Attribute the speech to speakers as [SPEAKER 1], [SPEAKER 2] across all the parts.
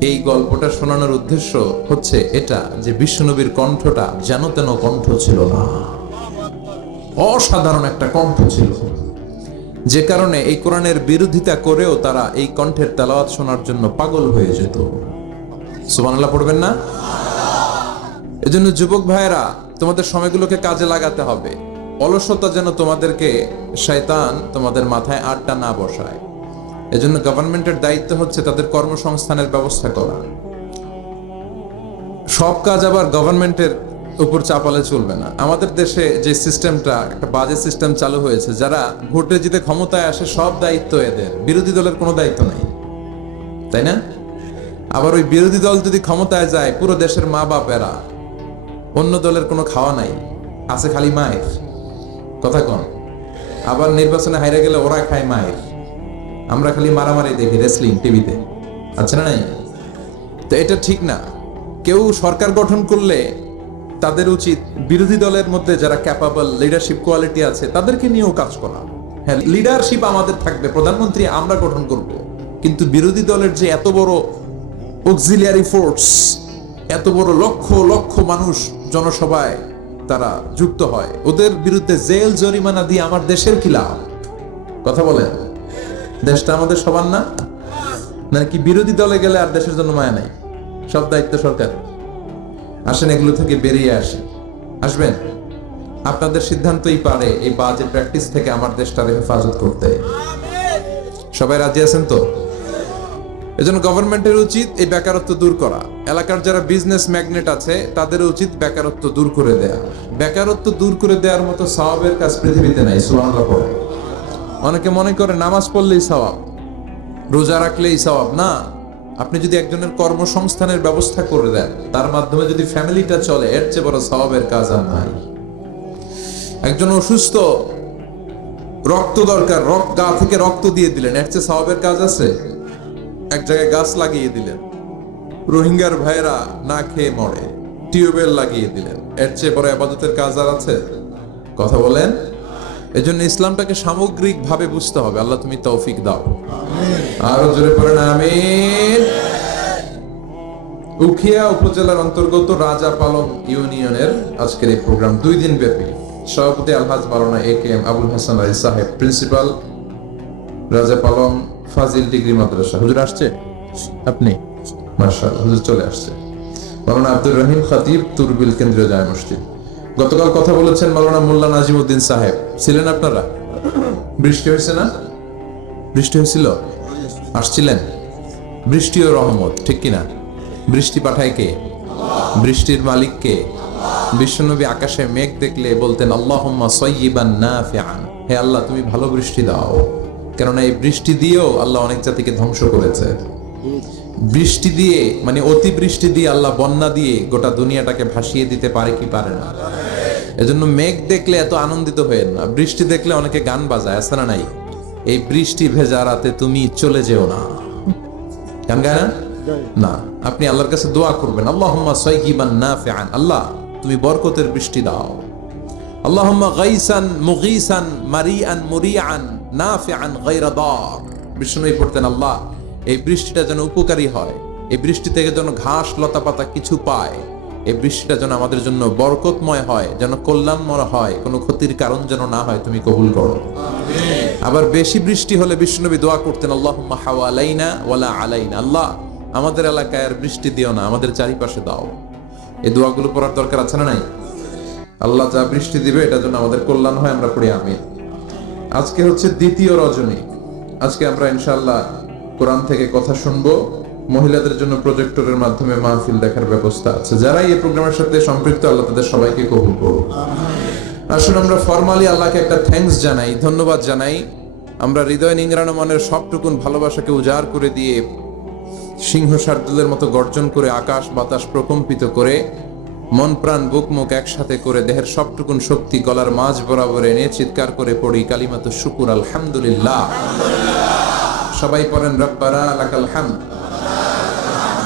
[SPEAKER 1] এই গল্পটা শোনানোর উদ্দেশ্য হচ্ছে এটা, যে বিশ্বনবীর কণ্ঠটা যেন তেন কণ্ঠ ছিল না। অসাধারণ একটা কণ্ঠ ছিল। যে কারণে এই কোরআনের বিরোধিতা করেও তারা এই কণ্ঠের তেলাওয়াত শোনার জন্য পাগল হয়ে যেত। সুবহানাল্লাহ, পড়বেন না? এজন্য যুবক ভাইয়েরা, তোমাদের সময়গুলোকে কাজে লাগাতে হবে। অলসতা যেন তোমাদেরকে শয়তান তোমাদের মাথায় আড্ডা না বসায়। এজন্য গভর্নমেন্টের দায়িত্ব হচ্ছে তাদের কর্মসংস্থানের ব্যবস্থা করা। সব কাজ আবার গভর্নমেন্টের উপর চাপালে চলবে না। আমাদের দেশে যে সিস্টেমটা একটা বাজে সিস্টেম চালু হয়েছে, যারা ভোটে জিতে ক্ষমতায় আসে, সব দায়িত্ব এদের। বিরোধী দলের কোনো দায়িত্ব নেই। তাই না? আবার ওই বিরোধী দল যদি ক্ষমতায় যায়, পুরো দেশের মা বাপেরা, অন্য দলের কোনো খাওয়া নাই। আছে খালি মায়ের। কথা কন। আবার নির্বাচনে হাইরে গেলে ওরা খায় মায়ের। আমরা খালি মারামারি দেখি রেসলিং টিভিতে আচ্ছা না নাই? তো এটা ঠিক না। কেউ সরকার গঠন করলে তাদের উচিত বিরোধী দলের মধ্যে যারা ক্যাপাবল লিডারশিপ কোয়ালিটি আছে, তাদেরকে নিয়েও কাজ করা। হ্যাঁ লিডারশিপ আমাদের থাকবে। প্রধানমন্ত্রী আমরা গঠন করব। কিন্তু বিরোধী দলের যে এত বড় অক্সিলিয়ারি ফোর্স এত বড় লক্ষ লক্ষ মানুষ জনসভায় তারা যুক্ত হয়, ওদের বিরুদ্ধে জেল জরিমানা দিয়ে আমার দেশের কি লাভ? কথা বলেন। দেশটা আমাদের সবার না? নাকি বিরোধী দলে গেলে আর দেশের জন্য মায়া নাই? সব দায়িত্ব সরকার। আসেন এগুলো থেকে বেরিয়ে আসে। আসবেন? আপনাদের সিদ্ধান্তই পারে এই বাজে প্র্যাকটিস থেকে আমার দেশটাকে হেফাজত করতে। সবাই রাজি আছেন তো? এজন্য গভর্নমেন্টের উচিত এই বেকারত্ব দূর করা। এলাকার যারা বিজনেস ম্যাগনেট আছে, তাদের উচিত বেকারত্ব দূর করে দেয়া। বেকারত্ব দূর করে দেওয়ার মতো সওয়াবের কাজ পৃথিবীতে নাই পড়ে অনেকে মনে করে নামাজ পড়লেই সওয়াব, রোজা রাখলেই সওয়াব। না, আপনি যদি একজনের কর্মসংস্থানের ব্যবস্থা করে দেন, তার মাধ্যমে যদি ফ্যামিলিটা চলে, এর চেয়ে বড় সওয়াবের কাজ আর নাই। একজন অসুস্থ, রক্ত দরকার, রক্ত, গা থেকে রক্ত দিয়ে দিলেন, এর চেয়ে সওয়াবের কাজ আছে? এক জায়গায় গাছ লাগিয়ে দিলেন, রোহিঙ্গার ভাইয়েরা না খেয়ে মরে, টিউবওয়েল লাগিয়ে দিলেন, এর চেয়ে বড় আবাদতের কাজ আর আছে? কথা বলেন। এজন্য ইসলামটাকে সামগ্রিক ভাবে বুঝতে হবে। আল্লাহ তুমি তৌফিক দাও। আরও জোরে পড়েন, আমিন। উখিয়া উপজেলার অন্তর্গত রাজা পালং ইউনিয়নের আজকের এই প্রোগ্রাম দুই দিন ব্যাপী। সভাপতি Alhaj Maulana A K M Abul Hasan Ali Saheb, principal Raja পালং ফাজিল ডিগ্রি মাদ্রাসা। হুজুর আসছে? আপনি? মার্শাল হুজুর চলে আসছে। মাওলানা আব্দুর রহিম খাতিব, তুরবিল কেন্দ্রীয় জামে মসজিদ। গতকাল কথা বলেছেন মাওলানা মোল্লা নাজিমউদ্দিন সাহেব। ছিলেন আপনারা? বৃষ্টি হয়েছে না? বৃষ্টি হয়েছিল? আসছিলেন? বৃষ্টি ও রহমত, ঠিক কিনা? বৃষ্টি পাঠায় কে? বৃষ্টির মালিক কে? বিশ্বনবী আকাশে মেঘ দেখলে বলতেন, আল্লাহুম্মা হে আল্লাহ, তুমি ভালো বৃষ্টি দাও। কেননা এই বৃষ্টি দিয়েও আল্লাহ অনেক জাতিকে ধ্বংস করেছে। বৃষ্টি দিয়ে মানে অতি বৃষ্টি দিয়ে আল্লাহ বন্যা দিয়ে গোটা দুনিয়াটাকে ভাসিয়ে দিতে পারে কি পারে না? এজন্য মেঘ দেখলে এত আনন্দিত হয়ে না, বৃষ্টি দেখলে অনেকে গান বাজায়, আছে না নাই? এই বৃষ্টি ভেজা রাতে তুমি চলে যেও না। গান গায় না? না। আপনি আল্লাহর কাছে দোয়া করবেন, আল্লাহুম্মা সাইয়িবান নাফিআন। আল্লাহ, তুমি বরকতের বৃষ্টি দাও। আল্লাহুম্মা গাইসান মুগীসান মারিআন মুরিআন নাফিআন গায়রা দার। বিষ্ণুই পড়তেন, আল্লাহ, এই বৃষ্টিটা যেন উপকারী হয়, এই বৃষ্টি থেকে যেন ঘাস লতা পাতা কিছু পায়। এই বৃষ্টিটা যেন আমাদের জন্য বরকতময় হয়, যেন কল্যাণময় হয়, কোনো ক্ষতির কারণ যেন না হয়, তুমি কবুল করো। আবার বেশি বৃষ্টি হলে বিষ্ণুনবী দোয়া করতেন, আল্লাহুম্মা হাওয়ালাইনা ওয়ালা আলাইনা। আল্লাহ, আমাদের এলাকায় আর বৃষ্টি দিও না, আমাদের চারিপাশে দাও। এই দোয়াগুলো পড়ার দরকার আছে না নাই? আল্লাহ যা বৃষ্টি দিবে, এটা যেন আমাদের কল্যাণ হয়, আমরা পড়ি, আমিন। আজকে হচ্ছে দ্বিতীয় রজনী। আজকে আমরা ইনশাআল্লাহ কোরআন থেকে কথা শুনব। মহিলাদের জন্য প্রজেক্টরের মাধ্যমে মাহফিল দেখার ব্যবস্থা আছে। যারাই এই প্রোগ্রামের সাথে সম্পৃক্ত, আল্লাহ তাদের সবাইকে কবুল করুন আসুন আমরা ফর্মালি আল্লাহকে একটা থ্যাঙ্কস জানাই, ধন্যবাদ জানাই। আমরা হৃদয় নিংড়ানো মনের সবটুকুন ভালোবাসাকে উজাড় করে দিয়ে সিংহ শার্দুলের মতো গর্জন করে আকাশ বাতাস প্রকম্পিত করে মন, প্রাণ, বুক, মুখ একসাথে করে দেহের সবটুকুন শক্তি গলার মাঝ বরাবর এনে চিৎকার করে পড়ি কালিমাত শুকুর, আলহামদুলিল্লাহ। সবাই পড়েন রব্বারা লাকাল হামদ।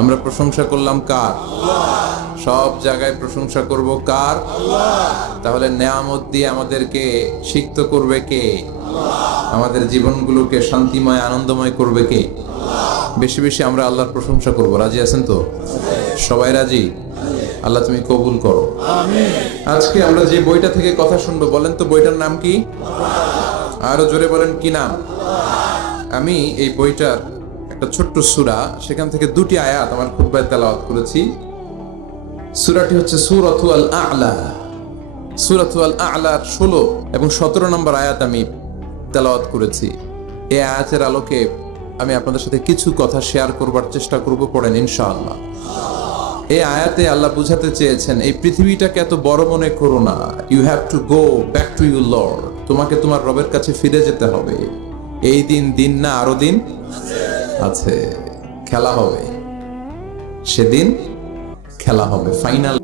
[SPEAKER 1] আমরা প্রশংসা করলাম কার? সব জায়গায় প্রশংসা করব কার? তাহলে নেয়ামত দিয়ে আমাদেরকে সিক্ত করবে কে? আমাদের জীবনগুলোকে শান্তিময়, আনন্দময় করবে কে? বেশি বেশি আমরা আল্লাহর প্রশংসা করব। রাজি আছেন তো? সবাই রাজি? আল্লাহ তুমি কবুল করো। আজকে আমরা যে বইটা থেকে কথা শুনব, বলেন তো বইটার নাম কি? আরও জোরে বলেন কি নাম? আমি এই বইটার একটা ছোট্ট সূরা, সেখান থেকে দুটি আয়াত আমার খুববায় তেলাওয়াত করেছি। সূরাটি হচ্ছে সূরাতু আল। আ'লা সূরাতু আল আ'লার 16 এবং 17 নম্বর আয়াত আমি তেলাওয়াত করেছি। এই আয়াতের আলোকে আমি আপনাদের সাথে কিছু কথা শেয়ার করবার চেষ্টা করব পড়েন, ইনশাআল্লাহ। এই আয়াতে আল্লাহ বুঝাতে চেয়েছেন, এই পৃথিবীটাকে এত বড় মনে করো না। You have to go back to you lord তোমাকে তোমার রবের কাছে ফিরে যেতে হবে। এই দিন দিন না, আরও দিন আছে খেলা হবে। সেদিন খেলা হবে ফাইনাল